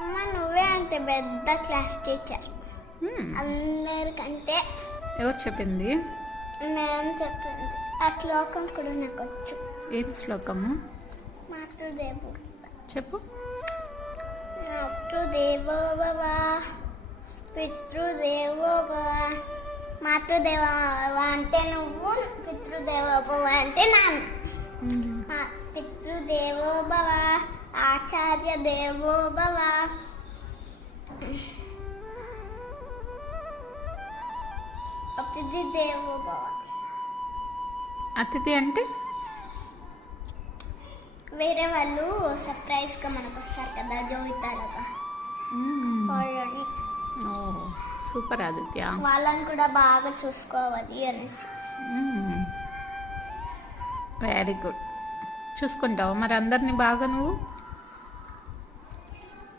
అమ్మ నువ్వే అంటే పెద్ద క్లాస్ టీచర్. అందరికంటే. ఎవరు చెప్పింది? మేము చెప్పింది. ఆ శ్లోకం కూడా నాకు వచ్చు. ఏం శ్లోకము? మాతృదేవో చెప్పు. మాతృదేవో భవ, పితృదేవో భవ. మాతృదేవ అంటే నువ్వు, పితృదేవో భవ అంటే నాన్న. పితృదేవో భవ, ఆచార్య దేవో భవ, అతిథి దేవో భవ. అతిథి అంటే వేరే వాళ్ళు సర్ప్రైజ్గా మనకు వస్తారు కదా, జోయితాలుగా. వాళ్ళని ఓ సూపర్ ఆదిత్య. వాళ్ళని కూడా బాగా చూసుకోవాలి అనేసి. Very good. చూసుకుంటావు మరి అందరినీ బాగా నువ్వు?